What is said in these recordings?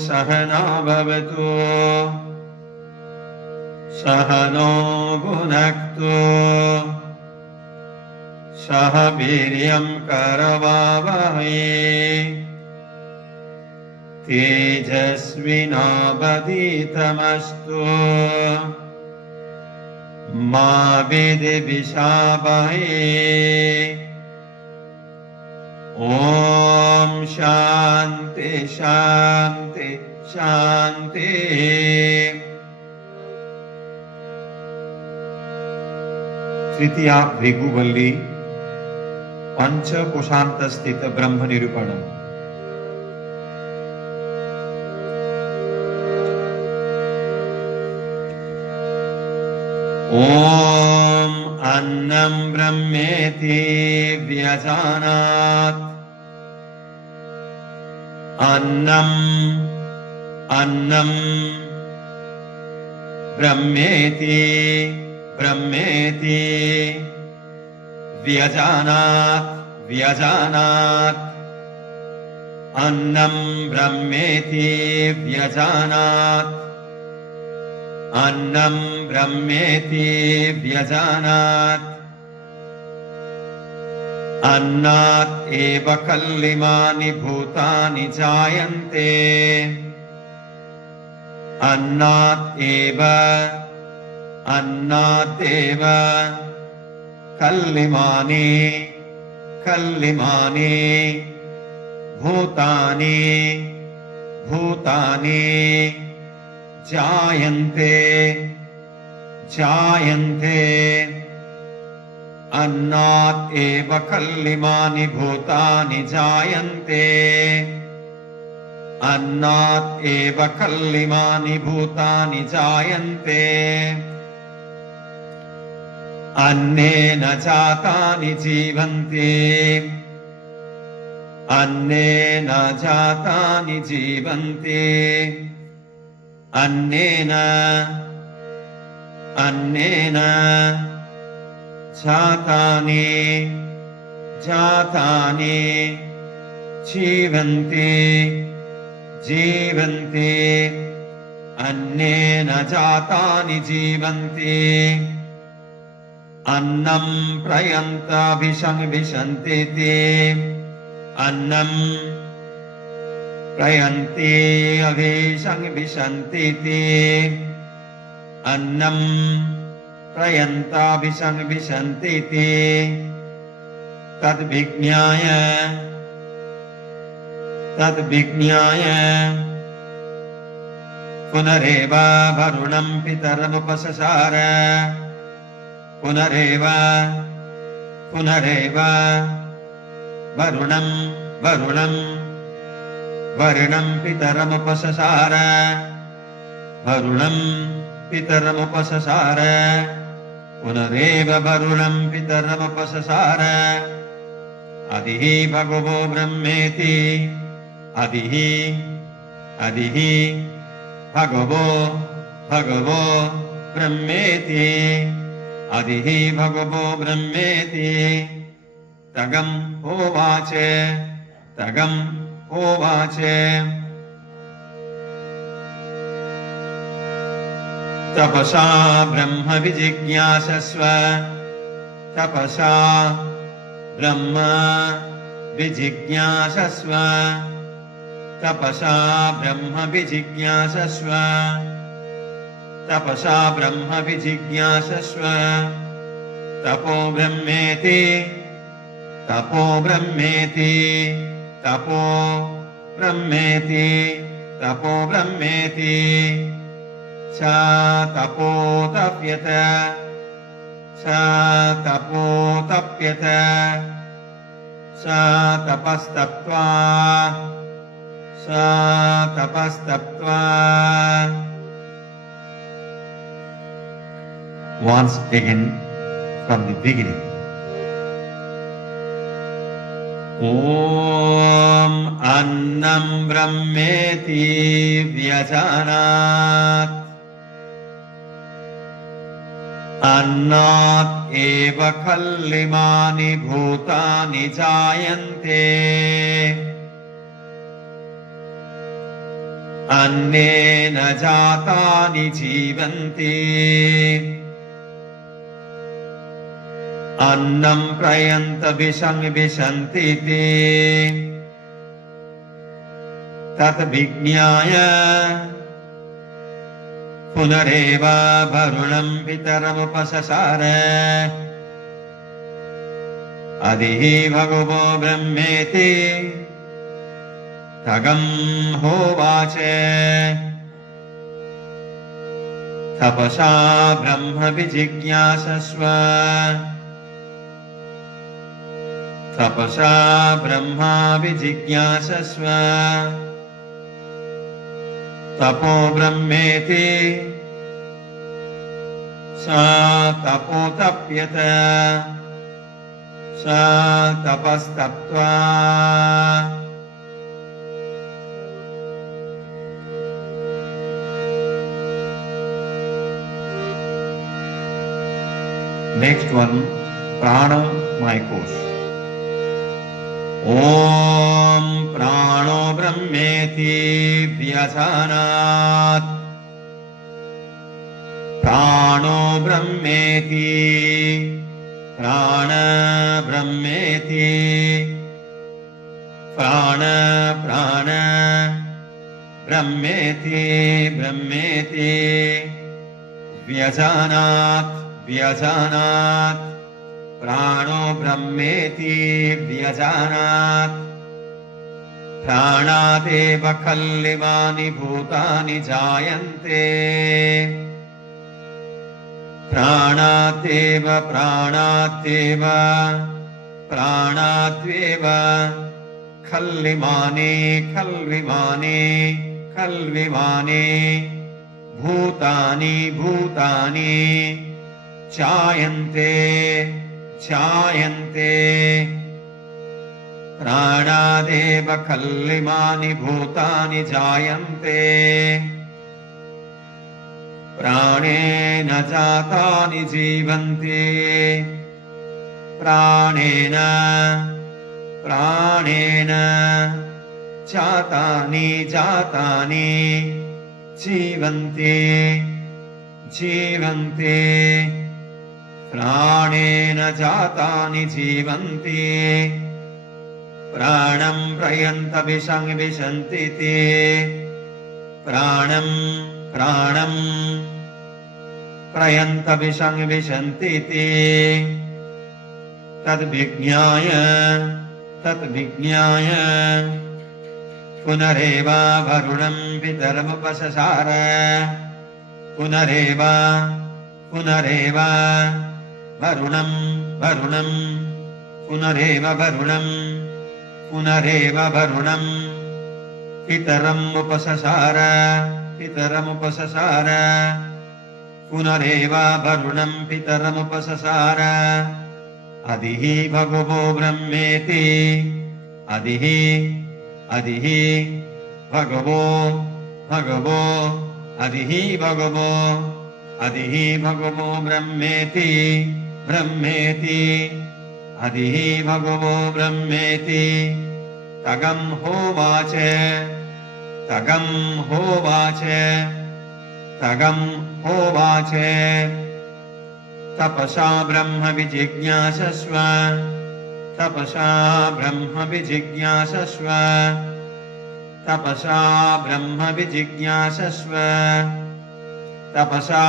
सहना भवतु सहनो भुनक्तु सह वीर्यं करवावहै तेजस्विनावधीतमस्तु मा विद्विषावहै। ओम शांति शांति शांति। तृतीया भृगुवल्ली पंचकोशांत स्थित ब्रह्म निरूपणम्। ओम अन्नं ब्रह्मेति व्यजानात् अन्नं ब्रह्मेति व्यजानात् अन्नं ब्रह्मेति व्यजानात् अन्नं ब्रह्मेति व्यजानात् अन्नात् एव कल्लिमानि भूतानि जायन्ते अन्नात् एव कल्लिमानि भूतानि जायन्ते अन्नात् एव कल्लिमानि भूतानि जायन्ते अन्नात् एव कल्लिमानि भूतानि जायन्ते अन्नेन जातानि जीवन्ति अन्नेन जातानि जीवन्ति अन्नेन जातानि जीवन्ति अन्नेन जातानि जीवन्ति अन्नं प्रयन्ताभिसंविशन्तीति अन्नं प्रयन्ति अभिसंविशन्तीति अन्नं प्रयन्ताभिसंविशन्तीति तद्विज्ञाय पुनरेव वरुणं पितरमुपससार पुनरेव वरुणं पितरमुपससार पुनरेव वरुणं पितरमुपससार अधिः भगवो ब्रह्मेति अधिः भगवो ब्रह्मेति अधिः भगवो ब्रह्मेति तगम् होवाच तपसा ब्रह्म विजिज्ञासस्व तपसा ब्रह्म विजिज्ञासस्व तपसा ब्रह्म विजिज्ञासस्व तपसा ब्रह्म विजिज्ञासस्व तपो ब्रह्मेति तपो ब्रह्मेति स तपो तप्यत स तपस्तप्त्वा once again from the beginning. Om annam brahmeti vyajanat annat eva kallimani bhutani jayante अन्नेन जातानि जीवन्ति अन्नं प्रयन्त विशन्तीति तत् विज्ञाय पुनरेव वरुणं पितरमुपससार अधिः भगवो ब्रह्मेति तगं होवाच तपसा ब्रह्म विजिज्ञासस्व तपसा ब्रह्मा विजिज्ञासस्व तपो ब्रह्मेति सा तपोतप्यत सा तपस्तप्त्वा Next one, Pranamaya Kosh. Om Prano Brahmeti Vyajanat Prano Brahmeti Prana Brahmeti Prana Prana Brahmeti Brahmeti Vyajanat Vyajanat Prano Brahmeti Vyajanat Pranateva Kallivani Bhutani Jayante Pranateva Pranateva Pranatveva Kallivani Kallivani Kallivani Bhutani Bhutani Jayante Jayante Pranadeva Kallimani Bhutani Jayante Pranena Jatani Jivanti Pranena Pranena Jatani Jatani Jivanti Jivanti Pranena Jatani Jivanti Pranam Prayanta Vishantiti Pranam Pranam Prayanta Vishantiti Tad Vijnaya Punareva Varunam Vitaramupasasara Punareva Punareva Varunam Varunam Punareva Varunam Punareva Varunam Pitaram Upasasara Pitaram Upasasara Punareva Varunam Pitaram Upasasara Adihi Bhagavo Brahmeti Adihi Adihi Bhagavo Bhagavo Adihi Bhagavo Adihi Bhagavo Brahmeti Brahmeti Adihi Bhagavo Brahmeti Tagam Hovache Tagam Hovache Tagam Hovache Tapasa Brahma Vijignasasva Tapasa Brahma Vijignasasva Tapasa Brahma Vijignasasva Tapasa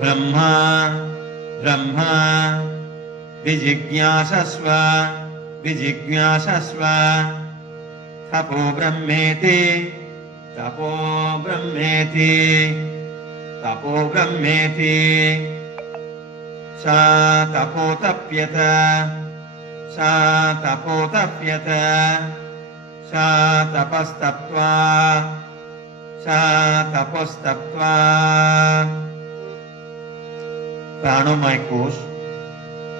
Brahma Brahma Vijignasasva Vijignasasva Tapo Brahmeti Tapo Brahmeti Tapo Brahmeti Sa Tapo Tapyata Sa Tapo Tapyata Sa Tapastaptva Sa Tapastaptva Pranamaya Kosh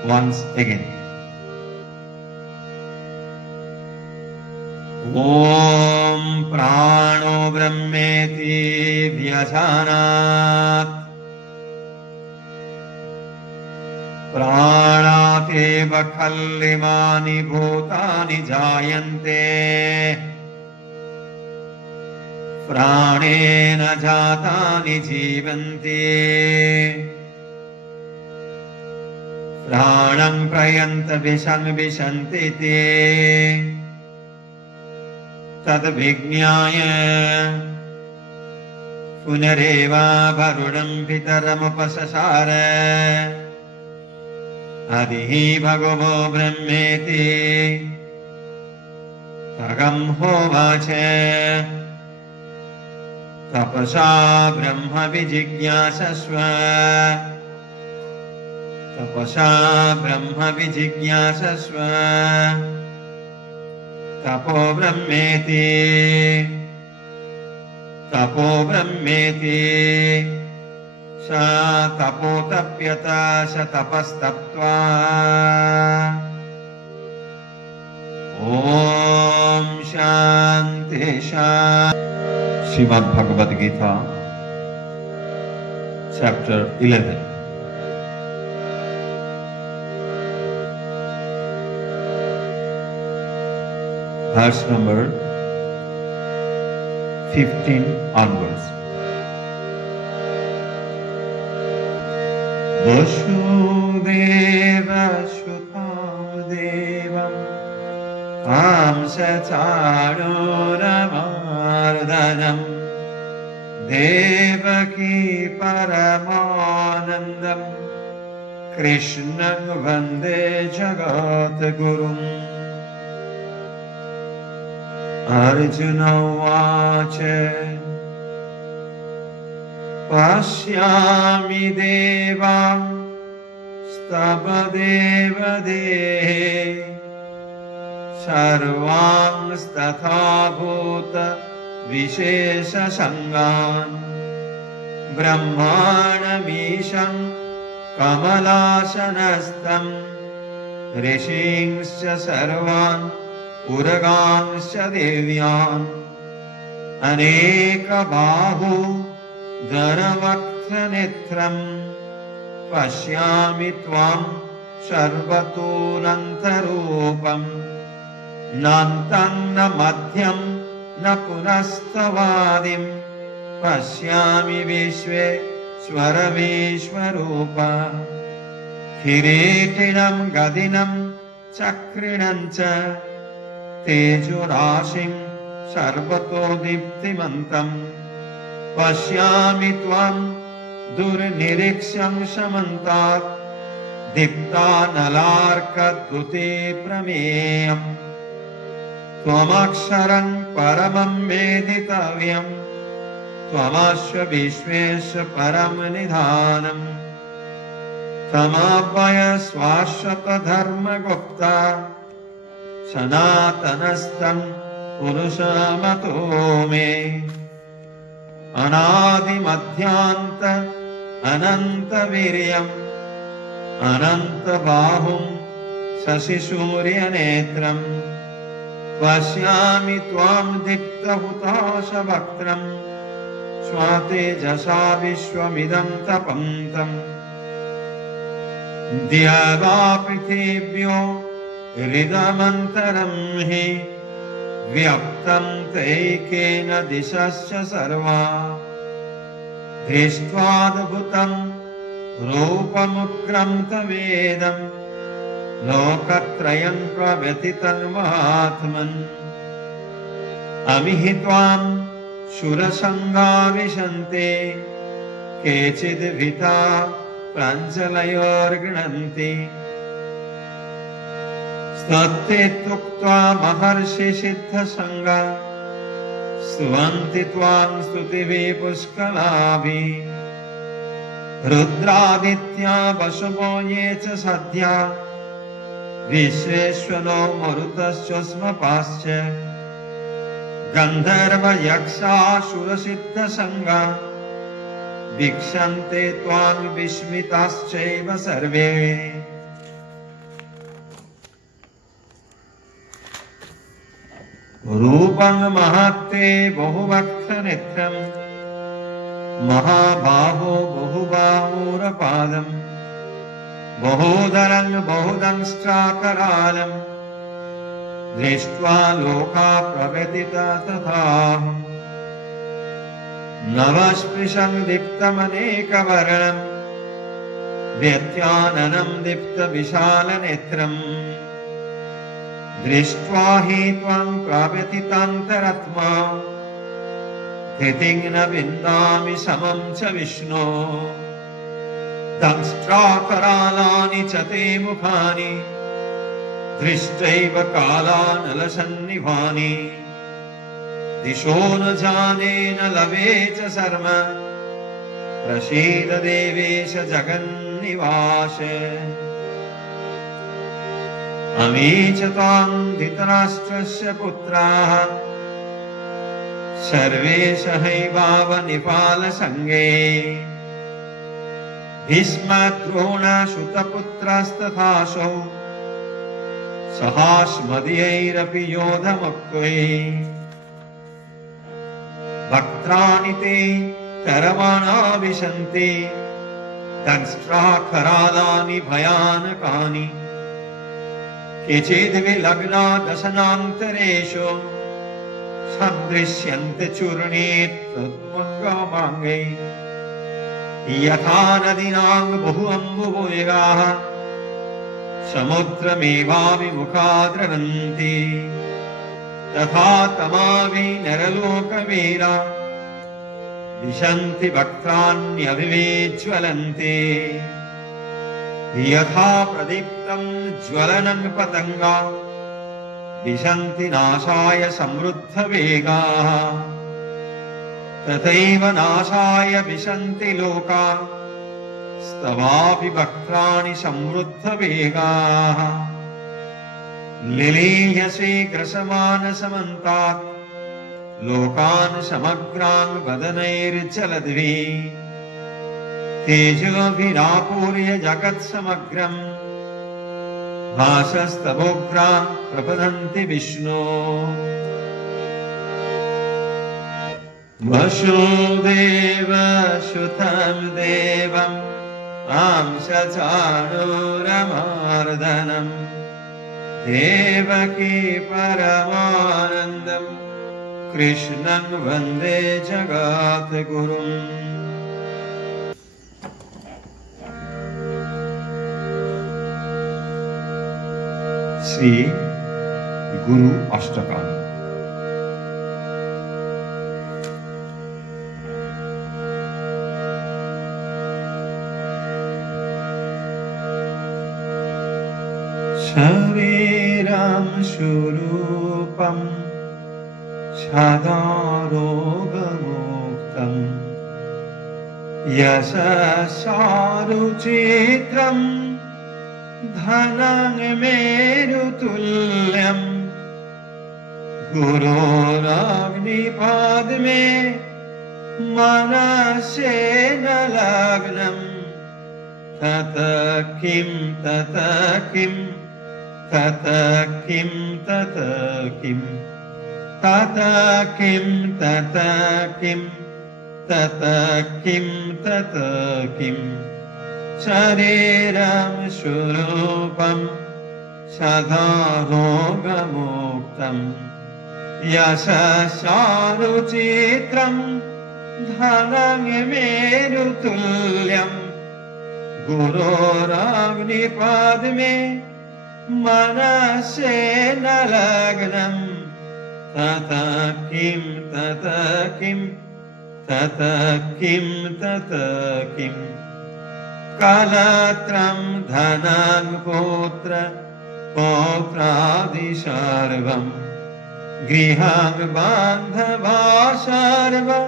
once again. Om Prano Brahmeti Vyajanat Pranateva Kallimani Bhutani Jayante प्राणेन जातानि जीवन्ति प्राणं प्रयन्तविषं विशन्ति ते तद्विज्ञाय पुनरेवावरुणं पितरमुपससार अधि भगवो ब्रह्मेति तगं होवाच तपसा ब्रह्म विजिज्ञासस्व तपसा ब्रह्म विजिज्ञासस्व तपो ब्रह्मेति स तपोतप्यत स तपस्तप्त्वा ॐ शान्ति शान्ति। Srimad Bhagavad Gita, chapter 11. Verse number 15 onwards. Vasudeva Shutam Devam Amsacharuramardhanam Devaki Paramanandam Krishnam Vande Jagat Gurum. Arjuna Vacha Pashyami Devam Stabadevade Sarvang Stathabhuta Vishesha Sangan Brahmanamisham Kamalasanastam Rishingscha Sarvan Uraganscha Devyan Aneka Bahu Dhanavaktra Netram Pashyami Tvam Sarvatunantarupam Nantam na Madhyam na Punastavadim Pashyami Vishve Swaravishwarupa Kiritinam Gadinam Chakrinancha Tejurashim Sarvato Diptimantam Pashyami Tvam Durniriksham Shamantat Dipta Nalarka Tuti Prameyam Tvamaksharam Paramam Veditavyam Tvamashva Vishvesha Param Nidhanam Tamabhaya Swashata Dharma Gupta Sanatanastam Purushamato me Anadi Madhyanta Ananta Viryam Ananta Bahum Sasisurya Netram Vashyami Tvam Dikta Hutasha Bhaktram Swate Jasa Vishwamidam Tapantam Dhyava Prithibhyo Ridamantaram Hi Vyaptam Taikena Dishasya Sarva Drishtvadbhutam Rupamukramta Vedam Lokatrayam Pravyatitan Mahatman Amihitvam Shurasanga Vishante Kechid Vita Pranchalayor Grananti State Tuktva Maharshi Siddha Sangha Suvanti Tvam Stutivi Pushkalavi Rudraditya Vasubho Yecha Sadhya Vishveshwano Marutasya Pascha Gandharva Yaksha Shura Siddha Sangha Vikshante Tvam Vishmitaschaiva Sarve Rupam Mahate Bahuvakta Netram Mahabaho Bahubahurapadam Bahudarang Bahudangstrakaralam Drishtva Loka Pravedita Tathaham नवस्पृशं दीप्तमनेकवर्णं व्यत्याननं दीप्तविशालनेत्रम् दृष्ट्वा हि त्वां प्राव्यथितान्तरात्मा धृतिं न विन्दामि समं च विष्णो दंष्ट्राकरालानि च ते मुखानि दृष्ट्वैव कालानलसन्निभानि दिशो न जाने न लवे च शर्म प्रसीद देवेश जगन्निवास अमी च त्वां धृतराष्ट्रस्य पुत्राः सर्वे सहैवावनिपालसङ्गे भीष्मद्रोणसुतपुत्रस्तथासौ सहास्मदीयैरपि योधमुक्तैः वक्त्राणि ते करमाणा विशन्ति दंष्ट्राकरालानि भयानकानि केचिद्विलग्ना दशनान्तरेषु सन्दृश्यन्ते चूर्णीत्वङ्गमाङ्गै यथा नदीनां बहु अम्बुवेगाः समुद्रमेवाभिमुखा द्रवन्ति तथा तमाभि नरलोकवीरा विशन्ति वक्त्राण्यभिज्वलन्ति यथा प्रदीप्तं ज्वलनं पतङ्गा विशन्ति नाशाय समृद्धवेगाः तथैव नाशाय विशन्ति लोका स्तवापि वक्त्राणि समृद्धवेगाः लिलीयसे ग्रसमानसमन्तात् लोकान् समग्रान् वदनैर्जलद्भिः तेजोभिरापूर्य जगत्समग्रम् भासस्तवोग्रा प्रपदन्ति विष्णो वसुदेवसुतं देवम् अंशचाणूरमार्दनम् देवकी परमानन्दम् कृष्णं वन्दे जगद्गुरुम्। श्री गुरु अष्टकम्। शरीरं स्वरूपं सदा रोगमुक्तं यशस्सारुचित्रं धनं मेरुतुल्यं गुरोरग्निपद्मे मनसेन लग्नं तत किं तत किं तत किं तत किं तत किं तत किं तत किं तत किं शरीरं स्वरूपं सदा रोगमुक्तं यशस्सारुचित्रं धनं मेरुतुल्यं गुरोरग्निपद्मे मनसेन लग्नं तत किं तत किं तत किं तत किं कलत्रं धनं पुत्र पौत्रादि सर्वं गृहं बान्धवा सर्वमेताधिजातं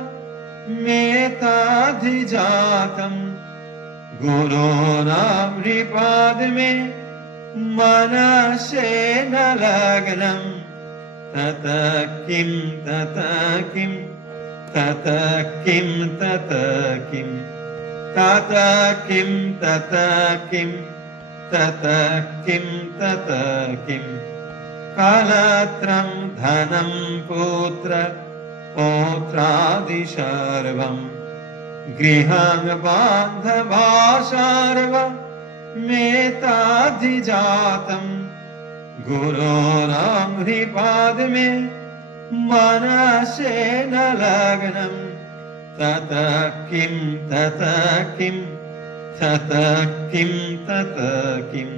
गुरोरग्निपद्मे मनसेन लग्नं तत किं तत किं तत किं तत किं तत किं तत किं तत किं तत किं कलत्रं धनं पुत्र पौत्रादि सर्वं गृहं बान्धवा सर्वमेताधिजातं गुरोरग्निपद्मे मनसेन लग्नं ततः किं ततः किं ततः किं ततः किं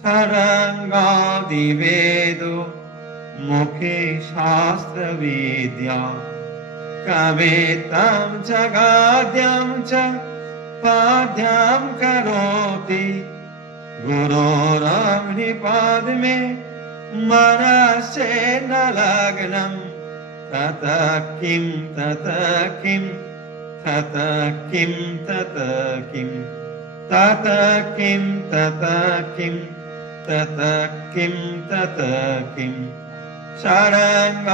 षडङ्गादिवेदो मुखे शास्त्रविद्या कवेत्तं च गाद्यं च पाद्यं करोति गुरोरमृपादमे मनस्सेन लग्नं ततः किं ततः किं ततः किं ततः किं ततः किं ततः किं ततः किं ततः किं षडङ्गादिवेदो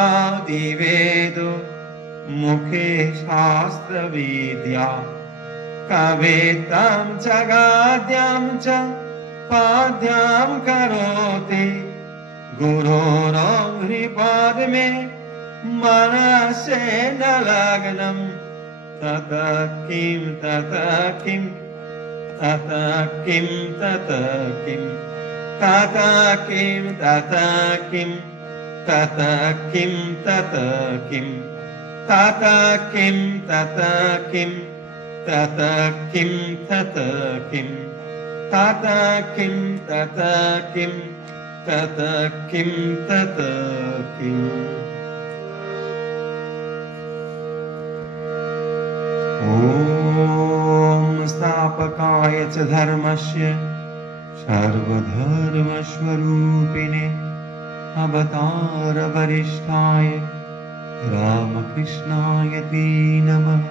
मुखे शास्त्रविद्या कवेत्तं च गाद्यं च पाद्यं करोति गुरोरमृपादमे मनस्सेन लग्नं ततः किं ततः किं ततः किं ततः किं ततः किं ततः किं ततः किं ततः किं ततः किं ततः किं ततः किं ततः किं ततः किं ततः किं ततः किं ततः किम् ॐ स्थापकाय च धर्मस्य सर्वधर्मस्वरूपिणे अवतारवरिष्ठाय रामकृष्णाय ते नमः।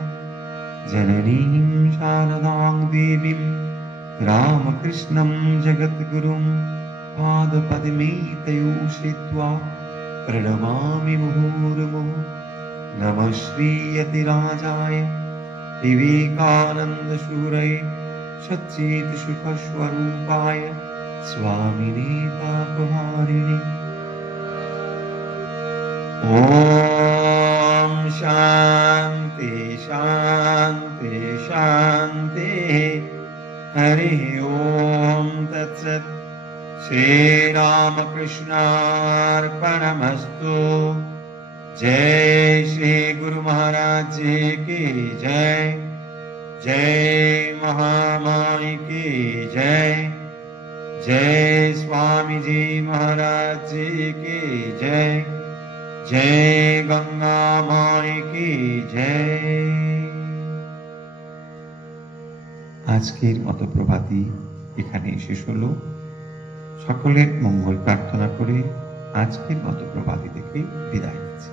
जननीं शारदां देवीं रामकृष्णं जगद्गुरुं पादपद्मे तयोश्रित्वा प्रणमामि मुहुर्मुहुः। नमः श्रीयतिराजाय विवेकानन्दशूरये सच्चित्सुखस्वरूपाय स्वामिने तापहारिणे। ॐ शान्ति शान्ति शान्तिः। हरिः ॐ तत्सत्। श्रीरामकृष्णार्पणमस्तु। जय श्री गुरु महाराज जी की जय। जय महामाई की जय। जय स्वामी जी महाराज जी की जय। जय गंगा माई की जय। আজকের মতো প্রভাতী এখানেই শেষ হলো। সকলের মঙ্গল প্রার্থনা করে আজকের মতো প্রভাতী থেকে বিদায় নিচ্ছি।